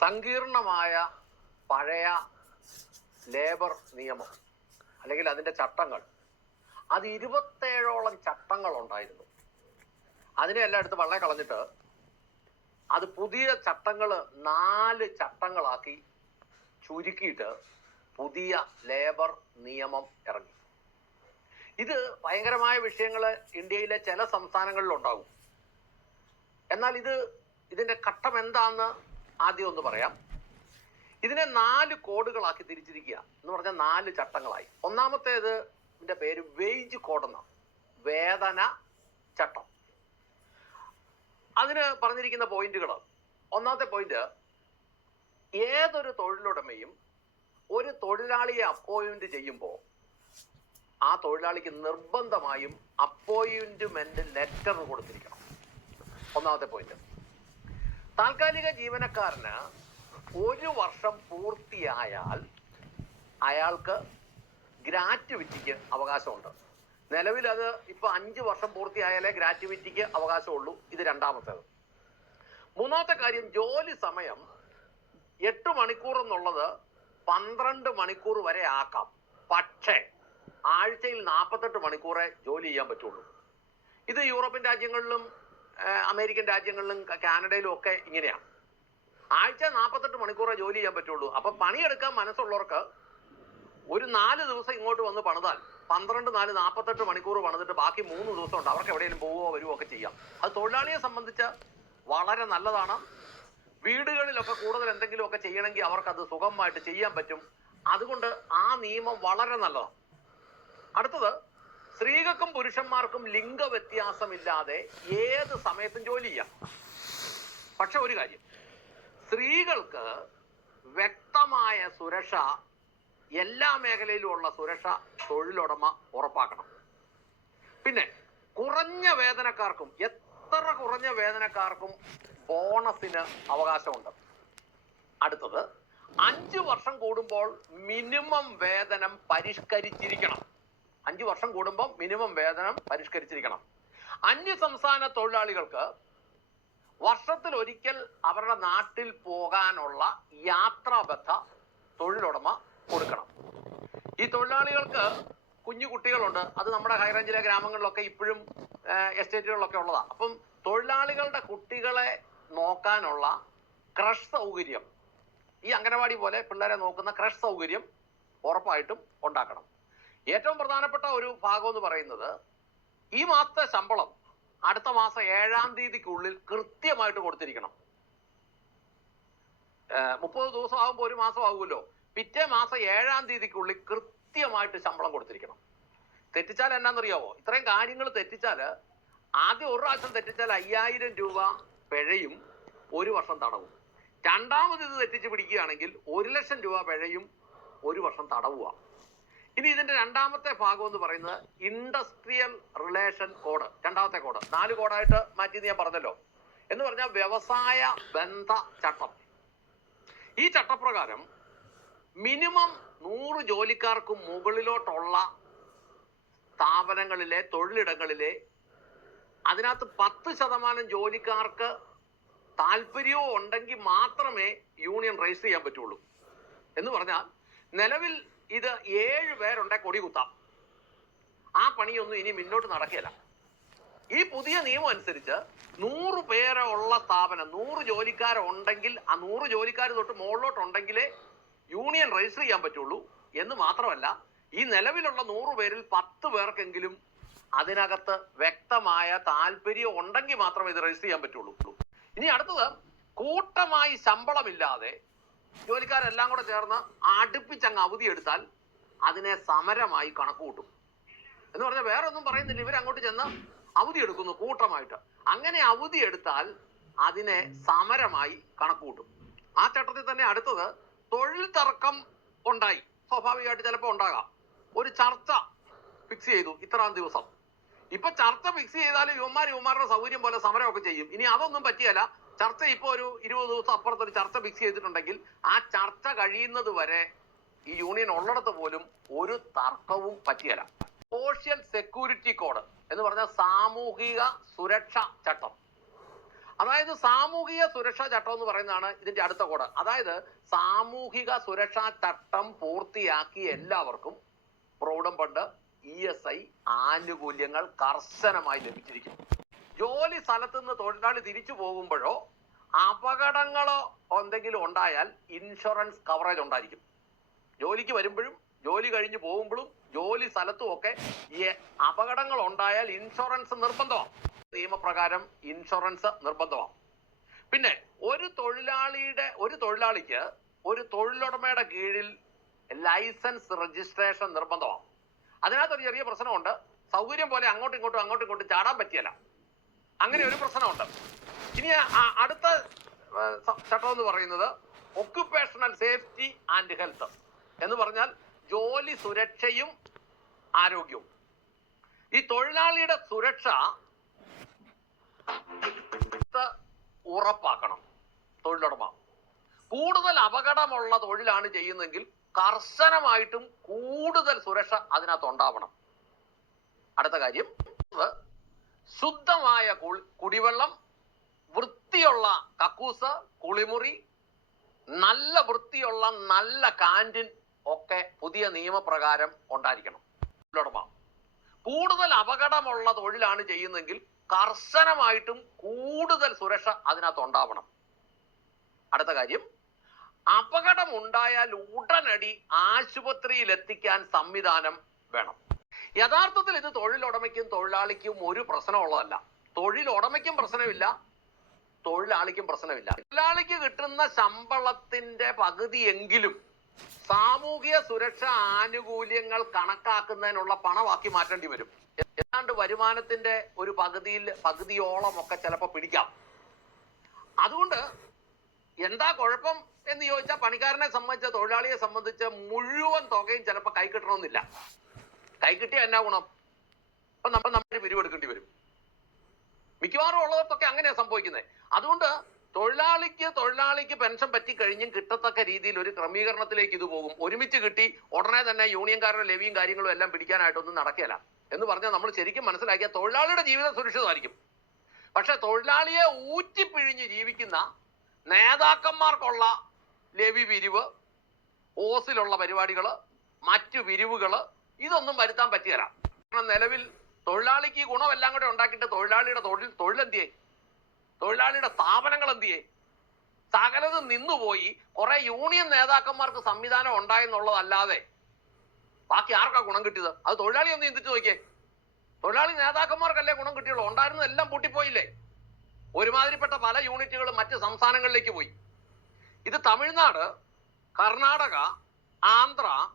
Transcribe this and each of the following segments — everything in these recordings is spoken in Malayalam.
സങ്കീർണമായ പഴയ ലേബർ നിയമം അല്ലെങ്കിൽ അതിന്റെ ചട്ടങ്ങൾ. അത് ഇരുപത്തേഴോളം ചട്ടങ്ങൾ ഉണ്ടായിരുന്നു അതിനെ എല്ലാം എടുത്ത് വള്ളെ കളഞ്ഞിട്ട് അത് പുതിയ ചട്ടങ്ങൾ നാല് ചട്ടങ്ങളാക്കി ചുരുക്കിയിട്ട് പുതിയ ലേബർ നിയമം ഇറങ്ങി. ഇത് ഭയങ്കരമായ വിഷയങ്ങൾ ഇന്ത്യയിലെ ചില സംസ്ഥാനങ്ങളിൽ ഉണ്ടാകും എന്നാൽ ഇത് ഇതിന്റെ ഘട്ടം എന്താന്ന് ആദ്യം ഒന്ന് പറയാം. ഇതിനെ നാല് കോഡുകളാക്കി തിരിച്ചിരിക്കുക. എന്ന് പറഞ്ഞാൽ നാല് ചട്ടങ്ങളായി. ഒന്നാമത്തേത് ഇതിന്റെ പേര് വേജ് കോഡ് എന്നാണ് വേതന ചട്ടം. അതിന് പറഞ്ഞിരിക്കുന്ന പോയിന്റുകൾ. ഒന്നാമത്തെ പോയിന്റ് ഏതൊരു തൊഴിലുടമയും ഒരു തൊഴിലാളിയെ അപ്പോയിന്റ് ചെയ്യുമ്പോൾ ആ തൊഴിലാളിക്ക് നിർബന്ധമായും അപ്പോയിന്റ്മെന്റ് ലെറ്റർ കൊടുത്തിരിക്കണം. ഒന്നാമത്തെ പോയിന്റ്. താൽക്കാലിക ജീവനക്കാരന് ഒരു വർഷം പൂർത്തിയായാൽ അയാൾക്ക് ഗ്രാറ്റുവിറ്റിക്ക് അവകാശമുണ്ട്. നിലവിൽ അത് ഇപ്പൊ അഞ്ച് വർഷം പൂർത്തിയായാലേ ഗ്രാറ്റുവിറ്റിക്ക് അവകാശമുള്ളൂ. ഇത് രണ്ടാമത്തേത്. മൂന്നാമത്തെ കാര്യം ജോലി സമയം എട്ട് മണിക്കൂർ എന്നുള്ളത് പന്ത്രണ്ട് മണിക്കൂർ വരെ ആക്കാം. പക്ഷേ ആഴ്ചയിൽ നാൽപ്പത്തെട്ട് മണിക്കൂറേ ജോലി ചെയ്യാൻ പറ്റുള്ളൂ. ഇത് യൂറോപ്യൻ രാജ്യങ്ങളിലും അമേരിക്കൻ രാജ്യങ്ങളിലും കാനഡയിലും ഒക്കെ ഇങ്ങനെയാണ് ആഴ്ച നാൽപ്പത്തെട്ട് മണിക്കൂറേ ജോലി ചെയ്യാൻ പറ്റുള്ളൂ. അപ്പൊ പണിയെടുക്കാൻ മനസ്സുള്ളവർക്ക് ഒരു നാല് ദിവസം ഇങ്ങോട്ട് വന്ന് പണിതാൽ പന്ത്രണ്ട് നാല് നാൽപ്പത്തെട്ട് മണിക്കൂർ പണിതിട്ട് ബാക്കി മൂന്ന് ദിവസം ഉണ്ട് അവർക്ക് എവിടെയെങ്കിലും പോവുകയോ വരുവോ ഒക്കെ ചെയ്യാം. അത് തൊഴിലാളിയെ സംബന്ധിച്ച് വളരെ നല്ലതാണ്. വീടുകളിലൊക്കെ കൂടുതൽ എന്തെങ്കിലും ഒക്കെ ചെയ്യണമെങ്കിൽ അവർക്ക് അത് സുഖമായിട്ട് ചെയ്യാൻ പറ്റും. അതുകൊണ്ട് ആ നിയമം വളരെ നല്ലതാണ്. അടുത്തത് സ്ത്രീകൾക്കും പുരുഷന്മാർക്കും ലിംഗ വ്യത്യാസമില്ലാതെ ഏത് സമയത്തും ജോലി ചെയ്യാം. പക്ഷെ ഒരു കാര്യം സ്ത്രീകൾക്ക് വ്യക്തമായ സുരക്ഷ എല്ലാ മേഖലയിലും ഉള്ള സുരക്ഷ തൊഴിലുടമ ഉറപ്പാക്കണം. പിന്നെ കുറഞ്ഞ വേതനക്കാർക്കും എത്ര കുറഞ്ഞ വേതനക്കാർക്കും ബോണസിന് അവകാശമുണ്ട്. അടുത്തത് അഞ്ചു വർഷം കൂടുമ്പോൾ മിനിമം വേതനം പരിഷ്കരിച്ചിരിക്കണം. അഞ്ചു വർഷം കൂടുമ്പോൾ മിനിമം വേതനം പരിഷ്കരിച്ചിരിക്കണം. അന്യ സംസ്ഥാന തൊഴിലാളികൾക്ക് വർഷത്തിൽ ഒരിക്കൽ അവരുടെ നാട്ടിൽ പോകാനുള്ള യാത്രാബദ്ധ തൊഴിലുടമ കൊടുക്കണം. ഈ തൊഴിലാളികൾക്ക് കുഞ്ഞു കുട്ടികളുണ്ട്. അത് നമ്മുടെ ഹൈറേഞ്ചിലെ ഗ്രാമങ്ങളിലൊക്കെ ഇപ്പോഴും എസ്റ്റേറ്റുകളിലൊക്കെ ഉള്ളതാണ് അപ്പം തൊഴിലാളികളുടെ കുട്ടികളെ നോക്കാനുള്ള ക്രഷ് സൗകര്യം ഈ അംഗനവാടി പോലെ പിള്ളേരെ നോക്കുന്ന ക്രഷ് സൗകര്യം ഉറപ്പായിട്ടും ഉണ്ടാക്കണം. ഏറ്റവും പ്രധാനപ്പെട്ട ഒരു ഭാഗം എന്ന് പറയുന്നത് ഈ മാസത്തെ ശമ്പളം അടുത്ത മാസം ഏഴാം തീയതിക്കുള്ളിൽ കൃത്യമായിട്ട് കൊടുത്തിരിക്കണം. മുപ്പത് ദിവസം ആകുമ്പോൾ ഒരു മാസം ആകുമല്ലോ പിറ്റേ മാസം ഏഴാം തീയതിക്കുള്ളിൽ കൃത്യമായിട്ട് ശമ്പളം കൊടുത്തിരിക്കണം. തെറ്റിച്ചാൽ എന്നാന്നറിയാവോ? ഇത്രയും കാര്യങ്ങൾ തെറ്റിച്ചാൽ ആദ്യം ഒരു പ്രാവശ്യം തെറ്റിച്ചാൽ അയ്യായിരം രൂപ പിഴയും ഒരു വർഷം തടവും. രണ്ടാമത് ഇത് തെറ്റിച്ച് പിടിക്കുകയാണെങ്കിൽ ഒരു ലക്ഷം രൂപ പിഴയും ഒരു വർഷം തടവുക ഇനി ഇതിന്റെ രണ്ടാമത്തെ ഭാഗം എന്ന് പറയുന്നത് ഇൻഡസ്ട്രിയൽ റിലേഷൻ കോഡ്. രണ്ടാമത്തെ കോഡ്. നാല് കോഡായിട്ട് മാറ്റിയെന്ന് ഞാൻ പറഞ്ഞല്ലോ. എന്ന് പറഞ്ഞാൽ വ്യവസായ ബന്ധ ചട്ടം. ഈ ചട്ടപ്രകാരം മിനിമം നൂറ് ജോലിക്കാർക്ക് മുകളിലോട്ടുള്ള സ്ഥാപനങ്ങളിലെ തൊഴിലിടങ്ങളിലെ അതിനകത്ത് പത്ത് ശതമാനം ജോലിക്കാർക്ക് താല്പര്യവും ഉണ്ടെങ്കിൽ മാത്രമേ യൂണിയൻ രജിസ്റ്റർ ചെയ്യാൻ പറ്റുള്ളൂ. എന്ന് പറഞ്ഞാൽ നിലവിൽ ഇത് ഏഴ് പേരുണ്ടെ കൊടി കുത്താം. ആ പണിയൊന്നും ഇനി മുന്നോട്ട് നടക്കില്ല ഈ പുതിയ നിയമം അനുസരിച്ച് നൂറ് ഉള്ള സ്ഥാപനം നൂറ് ജോലിക്കാരുണ്ടെങ്കിൽ ആ നൂറ് ജോലിക്കാർ തൊട്ട് മുകളിലോട്ടുണ്ടെങ്കിലേ യൂണിയൻ രജിസ്റ്റർ ചെയ്യാൻ പറ്റുള്ളൂ. എന്ന് മാത്രമല്ല ഈ നിലവിലുള്ള നൂറ് പേരിൽ പത്ത് പേർക്കെങ്കിലും അതിനകത്ത് വ്യക്തമായ താല്പര്യം ഉണ്ടെങ്കിൽ മാത്രമേ ഇത് രജിസ്റ്റർ ചെയ്യാൻ പറ്റുള്ളൂ. ഇനി അടുത്തത് കൂട്ടമായി ശമ്പളമില്ലാതെ ജോലിക്കാരെല്ലാം കൂടെ ചേർന്ന് അടുപ്പിച്ചങ്ങ് അവധി എടുത്താൽ അതിനെ സമരമായി കണക്ക് കൂട്ടും എന്ന് പറഞ്ഞാൽ വേറെ ഒന്നും പറയുന്നില്ല. ഇവർ അങ്ങോട്ട് ചെന്ന് അവധി എടുക്കുന്നു കൂട്ടമായിട്ട്. അങ്ങനെ അവധി എടുത്താൽ അതിനെ സമരമായി കണക്ക് കൂട്ടും ആ ചട്ടത്തിൽ തന്നെ അടുത്തത് തൊഴിൽ തർക്കം ഉണ്ടായി. സ്വാഭാവികമായിട്ട് ചിലപ്പോൾ ഉണ്ടാകാം. ഒരു ചർച്ച ഫിക്സ് ചെയ്തു ഇത്രാം ദിവസം. ഇപ്പൊ ചർച്ച ഫിക്സ് ചെയ്താൽ യുവമാർ യുവമാരുടെ സൗകര്യം പോലെ സമരമൊക്കെ ചെയ്യും. ഇനി അതൊന്നും പറ്റിയല്ല. ചർച്ച ഇപ്പോൾ ഒരു ഇരുപത് ദിവസം അപ്പുറത്ത് ഒരു ചർച്ച ഫിക്സ് ചെയ്തിട്ടുണ്ടെങ്കിൽ ആ ചർച്ച കഴിയുന്നത് വരെ ഈ യൂണിയൻ ഉള്ളിടത്ത് പോലും ഒരു തർക്കവും പറ്റിയല്ല. സോഷ്യൽ സെക്യൂരിറ്റി കോഡ് എന്ന് പറഞ്ഞ സാമൂഹിക സുരക്ഷ ചട്ടം. അതായത് സാമൂഹിക സുരക്ഷാ ചട്ടം എന്ന് പറയുന്നതാണ് ഇതിന്റെ അടുത്ത കോഡ് അതായത് സാമൂഹിക സുരക്ഷാ ചട്ടം പൂർത്തിയാക്കിയ എല്ലാവർക്കും പ്രൗഢം പണ്ട് ഇ എസ് ഐ ആനുകൂല്യങ്ങൾ കർശനമായി ലഭിച്ചിരിക്കും ജോലി സ്ഥലത്ത് നിന്ന് തൊഴിലാളി തിരിച്ചു പോകുമ്പോഴോ അപകടങ്ങളോ എന്തെങ്കിലും ഉണ്ടായാൽ ഇൻഷുറൻസ് കവറേജ് ഉണ്ടായിരിക്കും. ജോലിക്ക് വരുമ്പോഴും ജോലി കഴിഞ്ഞ് പോകുമ്പോഴും ജോലി സ്ഥലത്തും ഒക്കെ ഈ അപകടങ്ങൾ ഉണ്ടായാൽ ഇൻഷുറൻസ് നിർബന്ധമാണ് നിയമപ്രകാരം ഇൻഷുറൻസ് നിർബന്ധമാണ് പിന്നെ ഒരു തൊഴിലാളിയുടെ ഒരു തൊഴിലാളിക്ക് ഒരു തൊഴിലുടമയുടെ കീഴിൽ ലൈസൻസ് രജിസ്ട്രേഷൻ നിർബന്ധമാണ് അതിനകത്തൊരു ചെറിയ പ്രശ്നമുണ്ട്. സൗകര്യം പോലെ അങ്ങോട്ടും ഇങ്ങോട്ടും അങ്ങോട്ടും ഇങ്ങോട്ടും ചാടാൻ പറ്റിയല്ല. അങ്ങനെ ഒരു പ്രശ്നമുണ്ട്. ഇനി അടുത്ത ചട്ടം എന്ന് പറയുന്നത് ഒക്യുപേഷണൽ സേഫ്റ്റി ആൻഡ് ഹെൽത്ത് എന്ന് പറഞ്ഞാൽ ജോലി സുരക്ഷയും ആരോഗ്യവും. ഈ തൊഴിലാളിയുടെ സുരക്ഷ ഉറപ്പാക്കണം തൊഴിലുടമ. കൂടുതൽ അപകടമുള്ള തൊഴിലാണ് ചെയ്യുന്നതെങ്കിൽ കർശനമായിട്ടും കൂടുതൽ സുരക്ഷ അതിനകത്ത് ഉണ്ടാവണം. അടുത്ത കാര്യം ശുദ്ധമായ കുടിവെള്ളം വൃത്തിയുള്ള കക്കൂസ് കുളിമുറി നല്ല വൃത്തിയുള്ള നല്ല കാന്റീൻ ഒക്കെ പുതിയ നിയമപ്രകാരം ഉണ്ടായിരിക്കണം. കൂടുതൽ അപകടമുള്ള തൊഴിലാണ് ചെയ്യുന്നതെങ്കിൽ കർശനമായിട്ടും കൂടുതൽ സുരക്ഷ അതിനകത്ത് ഉണ്ടാവണം. അടുത്ത കാര്യം അപകടം ഉണ്ടായാൽ ഉടനടി ആശുപത്രിയിൽ എത്തിക്കാൻ സംവിധാനം വേണം. യഥാർത്ഥത്തിൽ ഇത് തൊഴിലുടമയ്ക്കും തൊഴിലാളിക്കും ഒരു പ്രശ്നമുള്ളതല്ല. തൊഴിലുടമയ്ക്കും പ്രശ്നമില്ല തൊഴിലാളിക്കും പ്രശ്നമില്ല. തൊഴിലാളിക്ക് കിട്ടുന്ന ശമ്പളത്തിന്റെ പകുതിയെങ്കിലും സാമൂഹിക സുരക്ഷാ ആനുകൂല്യങ്ങൾ കണക്കാക്കുന്നതിനുള്ള പണമാക്കി മാറ്റേണ്ടി വരും. ഏതാണ്ട് വരുമാനത്തിന്റെ ഒരു പകുതിയിൽ പകുതിയോളം ഒക്കെ ചിലപ്പോൾ പിടിക്കാം. അതുകൊണ്ട് എന്താ കുഴപ്പം എന്ന് ചോദിച്ചാൽ പണിക്കാരനെ സംബന്ധിച്ച് തൊഴിലാളിയെ സംബന്ധിച്ച് മുഴുവൻ തുകയും ചിലപ്പോൾ കൈ കിട്ടണമെന്നില്ല. കൈ കിട്ടിയ എന്നാ ഗുണം? അപ്പൊ നമ്മൾ നമ്മൾ പിരിവെടുക്കേണ്ടി വരും. മിക്കവാറും ഉള്ളവർക്കൊക്കെ അങ്ങനെയാണ് സംഭവിക്കുന്നത് അതുകൊണ്ട് തൊഴിലാളിക്ക് തൊഴിലാളിക്ക് പെൻഷൻ പറ്റിക്കഴിഞ്ഞും കിട്ടത്തക്ക രീതിയിൽ ഒരു ക്രമീകരണത്തിലേക്ക് ഇത് പോകും. ഒരുമിച്ച് കിട്ടി ഉടനെ തന്നെ യൂണിയൻകാരുടെ ലെവിയും കാര്യങ്ങളും എല്ലാം പിടിക്കാനായിട്ടൊന്നും നടക്കില്ല എന്ന് പറഞ്ഞാൽ നമ്മൾ ശരിക്കും മനസ്സിലാക്കിയ തൊഴിലാളിയുടെ ജീവിതം സുരക്ഷിതമായിരിക്കും. പക്ഷെ തൊഴിലാളിയെ ഊറ്റിപ്പിഴിഞ്ഞ് ജീവിക്കുന്ന നേതാക്കന്മാർക്കുള്ള ലെവി പിരിവ് ഓസിലുള്ള പരിപാടികൾ മറ്റു പിരിവുകൾ ഇതൊന്നും വരുത്താൻ പറ്റിയല്ല കാരണം നിലവിൽ തൊഴിലാളിക്ക് ഈ ഗുണമെല്ലാം കൂടെ ഉണ്ടാക്കിയിട്ട് തൊഴിലാളിയുടെ തൊഴിൽ തൊഴിലെന്തിയെ തൊഴിലാളിയുടെ സ്ഥാപനങ്ങൾ എന്തിയെ സകലതും നിന്നുപോയി കുറെ യൂണിയൻ നേതാക്കന്മാർക്ക് സംവിധാനം ഉണ്ടായെന്നുള്ളതല്ലാതെ ബാക്കി ആർക്കാ ഗുണം കിട്ടിയത്? അത് തൊഴിലാളി ഒന്ന് ചിന്തിച്ചു നോക്കിയേ. തൊഴിലാളി നേതാക്കന്മാർക്കല്ലേ ഗുണം കിട്ടിയുള്ളൂ. ഉണ്ടായിരുന്നതെല്ലാം പൂട്ടിപ്പോയില്ലേ? ഒരുമാതിരിപ്പെട്ട പല യൂണിറ്റുകളും മറ്റ് സംസ്ഥാനങ്ങളിലേക്ക് പോയി. ഇത് തമിഴ്നാട് കർണാടക ആന്ധ്ര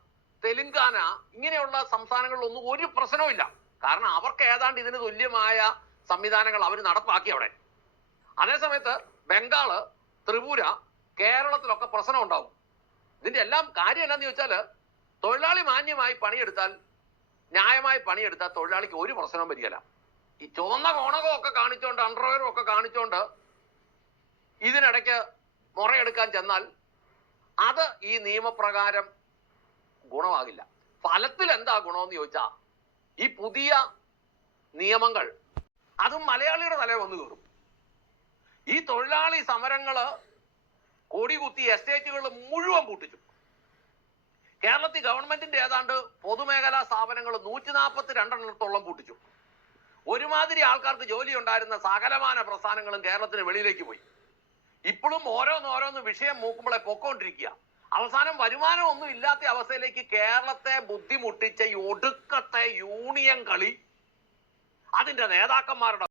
തെലുങ്കാന ഇങ്ങനെയുള്ള സംസ്ഥാനങ്ങളിലൊന്നും ഒരു പ്രശ്നവുമില്ല കാരണം അവർക്ക് ഏതാണ്ട് ഇതിന് തുല്യമായ സംവിധാനങ്ങൾ അവർ നടപ്പാക്കി അവിടെ. അതേസമയത്ത് ബംഗാൾ ത്രിപുര കേരളത്തിലൊക്കെ പ്രശ്നം ഉണ്ടാവും. ഇതിന്റെ എല്ലാം കാര്യം എന്നാന്ന് ചോദിച്ചാൽ തൊഴിലാളി മാന്യമായി പണിയെടുത്താൽ ന്യായമായി പണിയെടുത്താൽ തൊഴിലാളിക്ക് ഒരു പ്രശ്നവും വരികയില്ല. ഈ ചുവന്ന കോണകം ഒക്കെ കാണിച്ചോണ്ട് അണ്ടർവെയറും ഒക്കെ കാണിച്ചോണ്ട് ഇതിനിടയ്ക്ക് മുറയെടുക്കാൻ ചെന്നാൽ അത് ഈ നിയമപ്രകാരം ഗുണമാകില്ല. ഫലത്തിൽ എന്താ ഗുണമെന്ന് ചോദിച്ചാ ഈ പുതിയ നിയമങ്ങൾ അതും മലയാളിയുടെ തലേ വന്നു കയറും. ഈ തൊഴിലാളി സമരങ്ങൾ കൊടികുത്തി എസ്റ്റേറ്റുകൾ മുഴുവൻ പൂട്ടിച്ചു. കേരളത്തിൽ ഗവൺമെന്റിന്റെ ഏതാണ്ട് പൊതുമേഖലാ സ്ഥാപനങ്ങൾ നൂറ്റി നാൽപ്പത്തി രണ്ടെണ്ണത്തോളം പൂട്ടിച്ചു. ഒരുമാതിരി ആൾക്കാർക്ക് ജോലി ഉണ്ടായിരുന്ന സകലമാന പ്രസ്ഥാനങ്ങളും കേരളത്തിന് വെളിയിലേക്ക് പോയി. ഇപ്പോഴും ഓരോന്നോരോന്ന് വിഷയം മൂക്കുമ്പോളെ പൊക്കോണ്ടിരിക്കുക അവസാനം വരുമാനം ഒന്നും ഇല്ലാത്ത അവസ്ഥയിലേക്ക് കേരളത്തെ ബുദ്ധിമുട്ടിച്ച ഈ ഒടുക്കത്തെ യൂണിയൻ കളി. അതിന്റെ നേതാക്കന്മാരുടെ